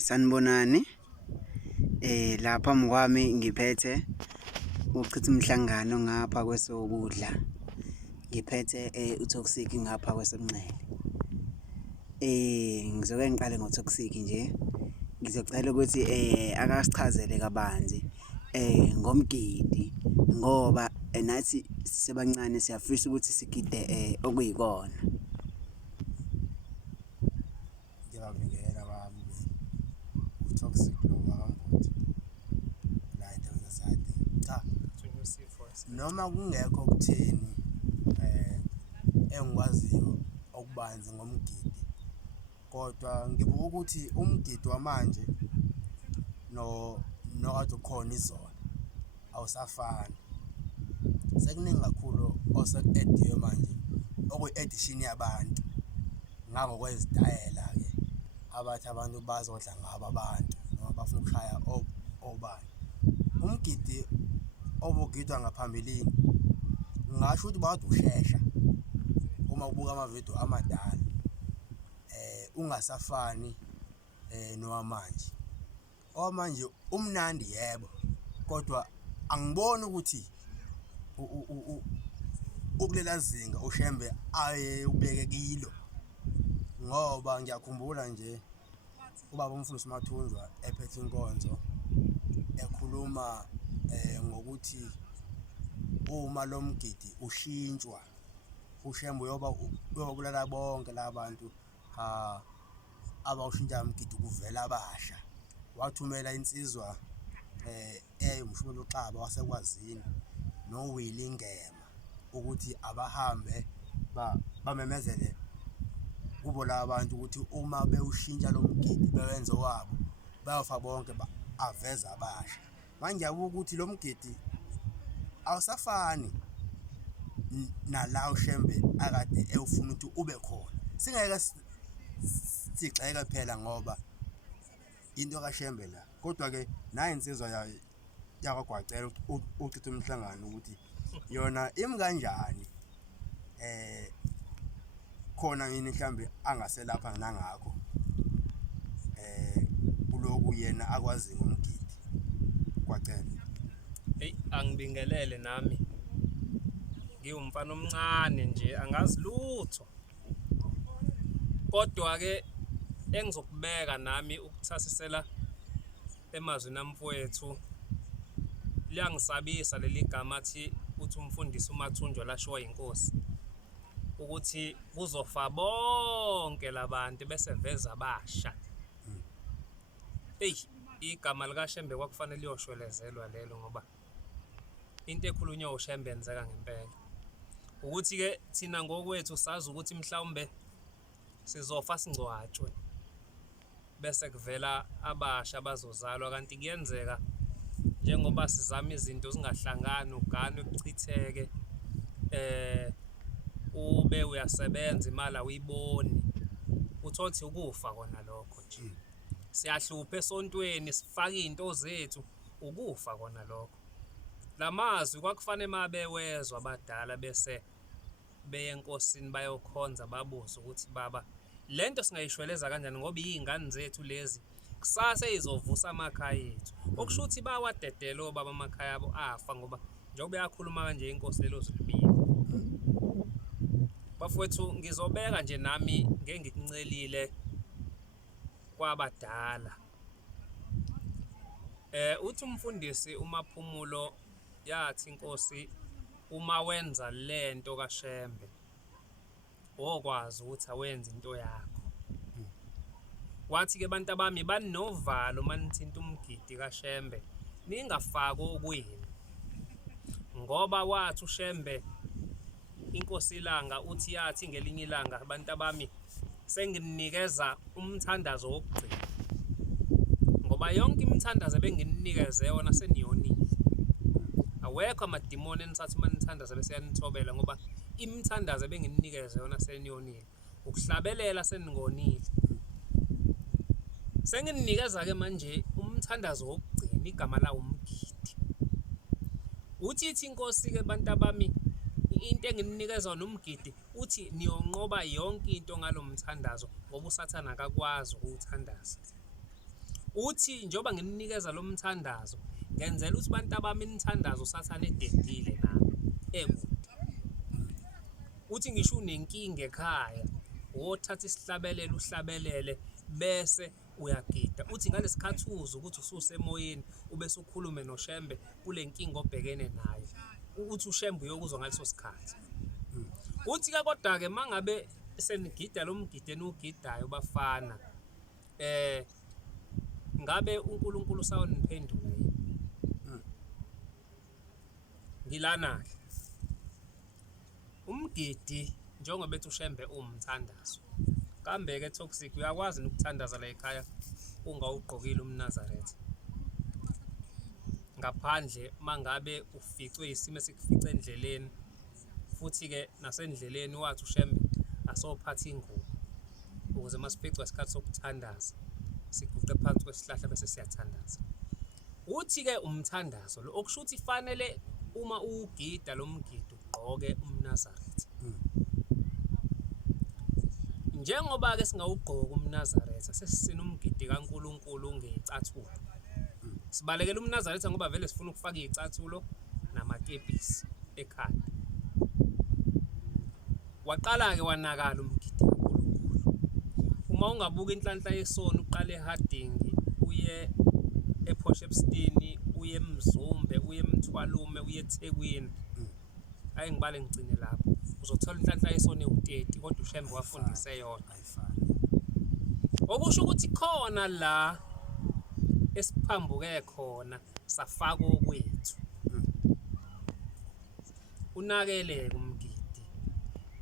Sanibonani. Lapha mkwami ngiphethe ukuchitha umhlangano ngapha kwesokudla. Ngiphethe uToxic ngapha kwesobunxele. Ngizoke ngiqale ngoToxic nje. Ngizocela ukuthi akasichazele kabanzi ngomgidi ngoba nathi sisebancane siyafisa ukuthi sigide okuyikona. Ngiyabingelela bami uToxic lo wakambuthi la endaweni zasade. Cha, noma kungekho okutheni engikwaziyo okubanzi ngomgidi, kodwa ngibuka ukuthi umgidi wamanje nokade ukhona izolo awusafani. Sekuningi kakhulu oseku-ediwe manje okuyi-edition yabantu nangokwezitayela-ke abathi abantu bazodla ngabo abantu noma bafuna ukushaya obani. Umgidi obugidwa ngaphambilini ngingasho ukuthi bawade ushesha uma ubuka amavidiyo amadala ungasafani nowamanje. Owamanje umnandi yebo, kodwa angiboni ukuthi ukulela zinga uShembe aye ubeke kilo, ngoba ngiyakhumbula nje ubaba uMfundisi Mathunjwa ephethe inkonzo ekhuluma ngokuthi uma lo mgidi ushintshwa uShembe uyobabulala bonke labantu abawushintsha umgidi kuvela abasha. Wathumela insizwa umshumela uXaba wasekwazini noWilly Ngema ukuthi abahambe bamemezele kubo la bantu ukuthi uma bewushintsha lo mgidi bewenze wabo bayofa bonke aveza abasha. Manje ngiyabuka ukuthi lo mgidi awusafani nala uShembe akade ewufuna ukuthi ube khona. Singeke sigxeke phela ngoba into kaShembe la, kodwa-ke nayi insizwa yakwaGwacela uchitha umhlangano ukuthi yona imi kanjani, khona yini mhlambe angaselapha nangakho kuloku yena akwazi ngomgidi. Gwacela. Angibingelele nami ngiwumfana omncane nje angazi lutho, kodwa-ke engizokubeka nami ukuthasisela emazwini amfowethu liyangisabisa leli gama athi uthi umfundisi uMathunjwa lashiwa inkosi ukuthi kuzofa bonke labantu bese veza abasha. Igama likaShembe kwakufanele liyoshwelezelwa lelo, ngoba into ekhulunywa uShembe yenzeka ngempela. Ukuthi-ke thina ngokwethu sazi ukuthi mhlawumbe sizofa singcwatshwe bese kuvela abasha bazozalwa, kanti kuyenzeka njengoba sizama izinto zingahlangani, ugane kuchitheke, ube uyasebenza imali awuyiboni, uthola ukuthi ukufa kona lokho nje. Siyahlupha esontweni sifake izinto zethu, ukufa kona lokho. Lamazwi kwakufanele mabewezwa abadala bese beye enkosini bayokhonza babuze ukuthi baba lento singayishweleza kanjani ngoba izingane zethu lezi kusasa izovusa amakhaya ethu. Okusho ukuthi bawadedela obaba amakhaya abo afa ngoba njengoba yakhuluma kanje inkosi lelo zilibili. Bafowethu ngizobeka nje nami ngeke ngikuncelile kwabadala. Uthi umfundisi uMaphumulo yathi inkosi uma wenza lento kaShembe okwazi ukuthi awenze into yakho. Wathi-ke bantu abami banovalo manithinta umgidi kaShembe ningafaki okwini, ngoba wathi uShembe inkosi ilanga uthi yathi ngelinye ilanga abantu abami senginikeza umthandazo wokugcina, ngoba yonke imithandazo benginikeze yona seniyonile. Awekho amadimoni enithatha uma nithandaza bese yanithobela, ngoba imithandazo benginikeze yona seniyonile. Ukuhlabelela seningonile. Senginikeza-ke manje umthandazo wokugcina, igama lawo umgidi. Uthi ithi inkosi-ke bantu abami into engininikeza nomgidi uthi niyonqoba yonke into ngalomthandazo ngoba usathana akakwazi ukuwuthandaza. uthi njoba ngininikeza lo mthandazo ngenzela ukuthi bantu abami imithandazo sathane ededile nami ekude. Uthi ngisho unenkinga ekhaya wothatha isihlabelelo uhlabelele bese uyagida. Uthi ngalesikhathi uzwe ukuthi ususemoyeni ubese ukhulume noShembe kule nkinga obhekene nayo. Uthi uShembe uyokuzwa ngaleso sikhathi. Uthi ke kodwa ke mangabe senigida lo mgide enigidayo bafana ngabe uNkulunkulu sawuniphendule ngilana ke umgidi njengoba bethi uShembe umthandazo kambe ke toxic uyakwazi ukuthandaza la ekhaya ungawugqokile umNazaretha ngaphandle mangabe uficwe isimo esikufica endleleni futhi ke nasendleleni wathi uShembe asophatha ingubo ukuze masificwe isikhathi sokuthandaza siguqe phansi kwesihlahla bese siyathandaza. Uthi ke umthandazo lo okusho ukuthi fanele uma ugida lo mgido ugqoke umNazaretha. Njengoba ke singawugqoka umNazaretha sesisina umgidi kaNkuluNkulu ngecathulo. Sibalekela umNazaretha ngoba vele sifuna ukufaka izicathulo namakepisi ekhanda. Waqala ke wanakala umgidi kaNkuluNkulu. Uma ungabuka inhlanhla yesona uqale eHarding uye ePortshepstone uye eMzumbe uye eMthwalume uye eThekwini. Hayi ngibale ngicine lapho. Uzothola inhlanhla yesona e30 kodwa uShembe wafundise yona. Okusho ukuthi khona la esiphambuke khona safaka okwethu. Unakele umgidi.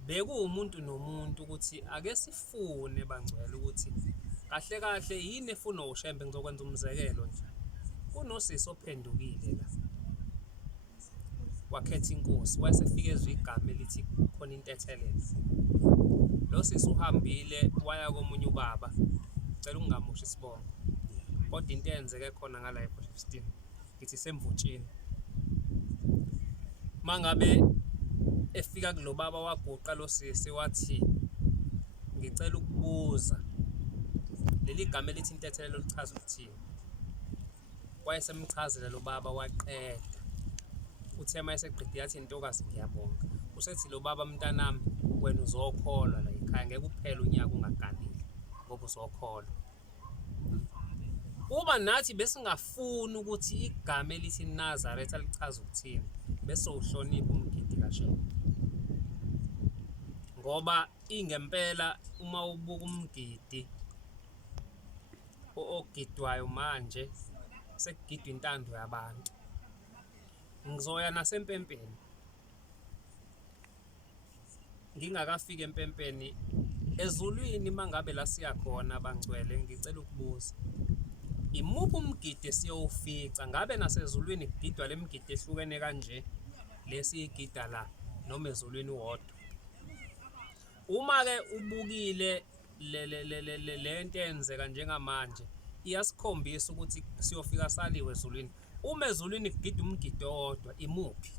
Bekuwumuntu nomuntu ukuthi ake sifune bangcwele ukuthi kahle kahle yini efuna uShembe ngizokwenza umzekelo nje. Kunosisi ophendukile la. Wakhetha inkosi wayesefika ezwe igama elithi khona intethelelo. Lo sisi uhambile waya komunye ubaba cela ungamushi isibongo. Kodwa into eyenzeke khona ngala ePortshepstone ngithi semvutshini. Mangabe efika kulo baba waguqa lo sisi wathi ngicela ukubuza leli gama elithi intethelelo lichaza ukuthini. Wayesemchazela lo baba waqeda. Uthema eseqedile yathi intokazi ngiyabonga. Usethi lo baba mntanami wena uzokholwa la ekhaya ngeke kuphela unyaka ungaganile ngoba uzokholwa. Uba nathi besingafuni ukuthi igama elithi Nazaretha lichaza ukuthini bese uhlonipha umgidi kaShembe. Ngoba ingempela uma ubuka umgidi ogidwayo manje sekugidwa intando yabantu. Ngizoya nasempempeni. Ngingakafika empempeni ezulwini mangabe la siya khona bangcwele ngicela ukubuza. Imuphi umgidi siyowufica ngabe nasezulwini kugidwa lemigidi ehlukene kanje lesiyigida la noma ezulwini wodwa. Uma ke ubukile lento eyenzeka njengamanje iyasikhombisa ukuthi siyofika saliwe ezulwini. Uma ezulwini kugida umgido owodwa imuphi?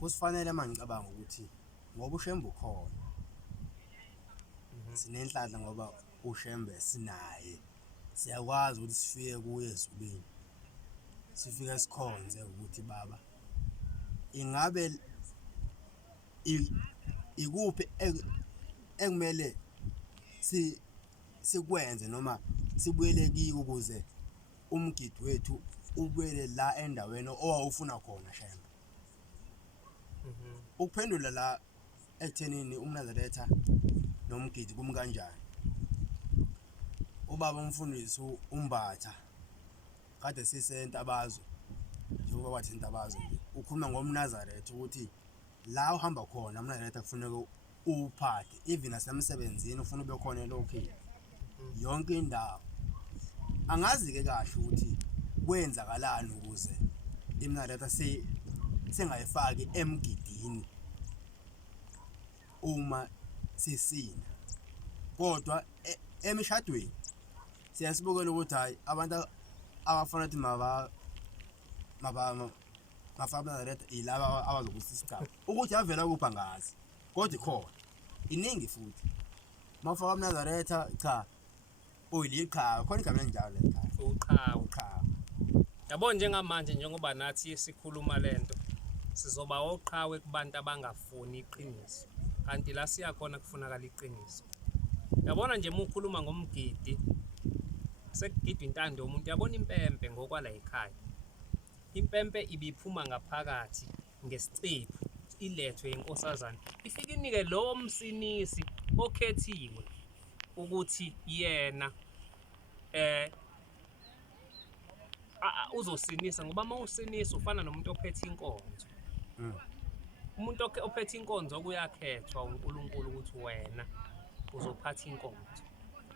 Kusifanele mangicabanga ukuthi ngoba uShembe ukhona. Sinenhlanhla ngoba uShembe sinaye. Siyakwazi ukuthi sifike kuye ezulwini. Sifike sikhonze ukuthi baba ingabe ikuphi ekumele sikwenze noma sibuyele kiyo ukuze umgidi wethu ubuyele la endaweni owawufuna khona Shembe. Ukuphendula la ekuthenini umNazaretha nomgidi kumi kanjani. Ubaba umfundisi umbatha kade sisentabazwe njengoba wathi intabazo nje ukhuluma ngomNazaretha ukuthi la uhamba khona umNazaretha kufanele uphathe even nasemsebenzini ufuna ube khona elokhini yonke indawo. Angazi ke kahle ukuthi kwenzakalani ukuze iMnazaretha singayifaki emgidini uma sisina. Kodwa emishadweni siyasibukela ukuthi hayi abantu abafuna ukuthi mafaka iMnazaretha ilaba abazokuthi isigaba ukuthi yavela kupha ngazi kodwa ikhona iningi futhi mafaka iMnazaretha cha Uyiliqhawe khona igama lenjalo ekhaya. uqhawe. Uqhawe. Yabo njengamanje njengoba nathi sikhuluma lento sizoba oqhawe kubantu abangafuni iqiniso. Kanti la siya khona kufunakala iqiniso. Yabona nje uma ukhuluma ngomgidi sekugidwa intando yomuntu yabona impempe ngokwala ekhaya. Impempe ibiphuma ngaphakathi ngesicephu ilethwe inkosazana ifike inike lo msinisi okhethiwe ukuthi yena uzosinisa ngoba uma usinisa ufana nomuntu ophethe inkonzo. Umuntu ophethe inkonzo kuyakhethwa uNkulunkulu ukuthi wena uzophatha inkonzo.